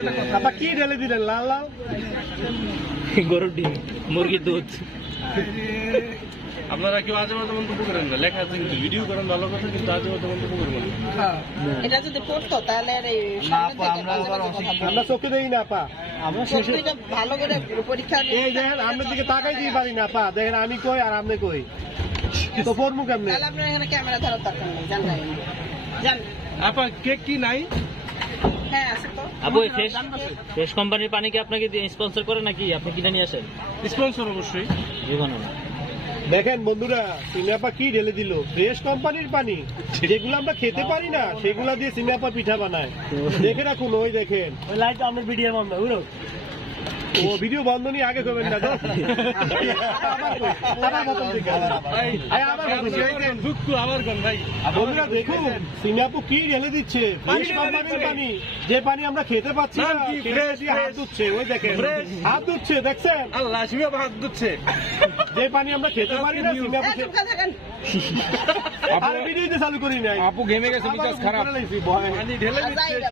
আপা কি ঢেলে দিলেন? লাল লাল গরুর ডিম, মুরগির দুধ। আপনারা কেউ আজে বাজে মন্তব্য করেন না, লেখা আছে কিন্তু ভিডিও করেন ভালো কথা, কিন্তু আজে বাজে মন্তব্য করবেন না। এটা যদি পড়তো তাহলে আর এই না সামনে আপা, থেকে আমরা বাজে বাজে কথা বলতো। আমরা চোখে দেখি না আপা। আমরা শেষে প্রত্যেকটা ভালো করে পরীক্ষা এই দেখেন আপনার দিকে তাকাই দিতে পারি না আপা। দেখেন আমি কই আর আপনি কই, তো পড়বো কেমনে? তাহলে আপনার এখানে ক্যামেরা ধরার দরকার নেই, জানলাই জান। আপা কেক কি নাই? হ্যাঁ আছে তো। আবু ফ্রেশ কোম্পানির পানি কি আপনাকে স্পন্সর করে নাকি আপনি কিনে নিয়ে আসেন? স্পন্সর অবশ্যই। জীবনে না। দেখেন বন্ধুরা, সিমিয়াপা কি ঢেলে দিল? ফ্রেশ কোম্পানির পানি, যেগুলো আমরা খেতে পারি না সেগুলা দিয়ে সিমিয়াপা পিঠা বানায়। দেখে রাখুন, ওই দেখেন ওই লাইট আমাদের ভিডিও বন্ধ। ও ভিডিও বন্ধ নিয়ে আগে করবেন না তো। আমার মতন থেকে। আমার কোন ভাই বন্ধুরা দেখুন, সিমিয়াপু কি ঢেলে দিচ্ছে? ফ্রেশ কোম্পানির পানি, যে পানি আমরা খেতে পাচ্ছি না, নাম কি? সেটা Fresh, দিয়ে হাত fresh. ধুচ্ছে। ওই দেখেন Fresh. হাত ধুচ্ছে, দেখছেন? আল্লাহ শিবা হাত দিচ্ছে। যে পানি আমরা খেতে পারি না, সিমিয়াপু চুপ করে থাকেন। আর ভিডিওতে চালু করি নাই। আপু ঘেমে গেছে, আবার মিজাজ খারাপ। উপরে লাইছি, ভয়। পানি ঢেলে দিচ্ছে।